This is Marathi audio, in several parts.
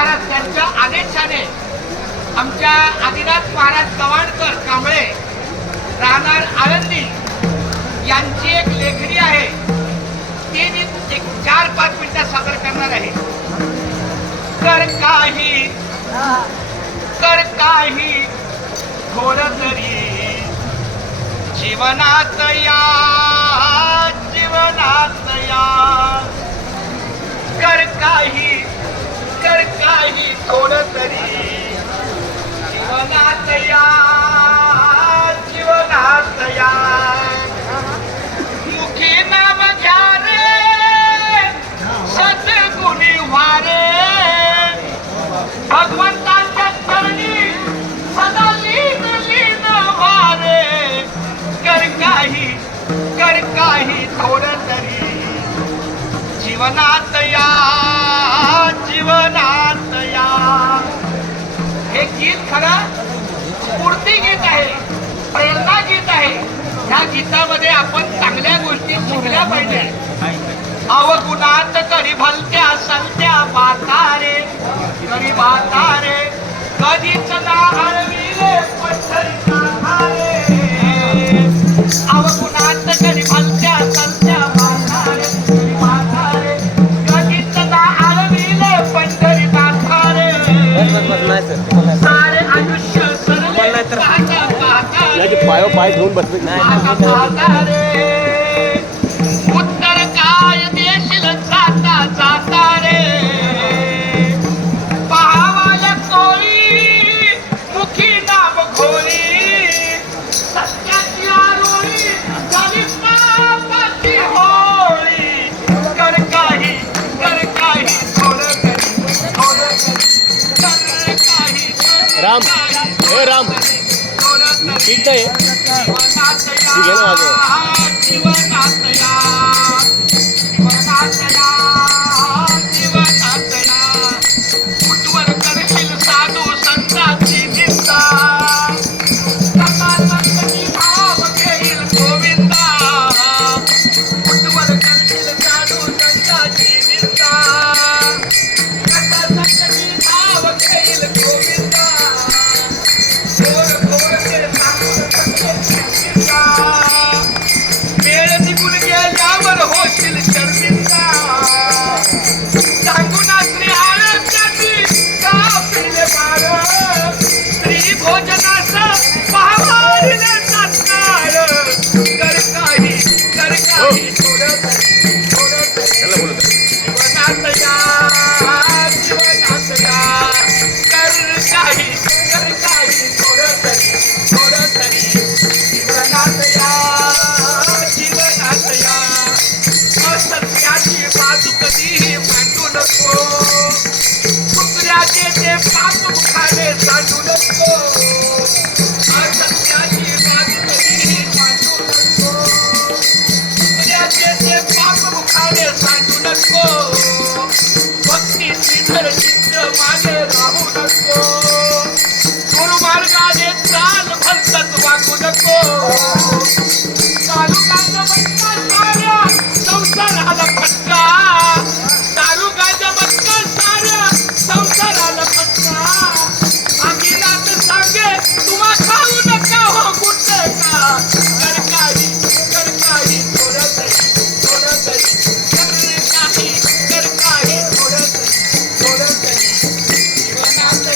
महाराज त्यांच्या आदेशाने आमच्या आदिनाथ महाराज गवाणकर कांबळे राहणार आळंदी यांची एक लेखणी आहे ती मी एक 4-5 मिनिटात सादर करणार आहे. कर काही थोड तरी जीवनात या कर काही थोड तरी जीवनात या मुखी नाम घ्या रे सद्गुणी वारे भगवंताच्या चरणी सदा लीन वारे. कर काही थोड तरी जीवनात या हे गीत खरं स्फूर्ती गीत आहे, प्रेरणा गीत आहे. ह्या गीतामध्ये आपण चांगल्या गोष्टी शिकल्या पाहिजे. अवगुणात करी भलत्या सलत्या बातारे कधीच ना हळविले पंढरीचा धारे. अवगुणात करी भलत्या सलत्या बातारे कधीच ना हळविले पंढरीचा धारे. सारे आयुष्य सरले पाय घेऊन बसवे उत्तर काय देशील जाता रे. पाहावाया कोळी मुखी नाम घोळी सत्याची आरोळी झाली पापाची होळी. कर काही थोड काही राम हे राम ठीक आहे तू घे ना कुठवर करशील साधू संतांची निंदा भाव घेईल गोविंदा. कुठवर करशील साधू संतांची निंदा भाव घेईल गोविंदा. वेळ निघून गेल्यावर होशील शर्मिंदा. सांगून स्त्री आळंदी का पिले बाळ स्त्री भोजनास पाहवारिले सत्कार. कर काही थोड जीवनात या कर काही थोड तरी जीवनात या असत्याची बाजू कधीही मांडू नको. कुत्र्याचे ते पाप मुखाने सांडू नको. असत्याची बाजू कधीही मांडू नको. कुत्र्याचे ते पाप मुखाने सांडू नको. भक्तीची तर चित्र मागे राहू नको. गुरुमार्गाने चाल भलतच वागू नको. तालुकाच्या बटका साऱ्या संसाराला फटका. तालुकाच्या बटका साऱ्या संसाराला फटका. अभिनाथ सांगे तुम्हा खाऊ नका हो गुटखा. कर काही थोड तरी कर काही थोड तरी जीवनात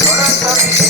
थोडं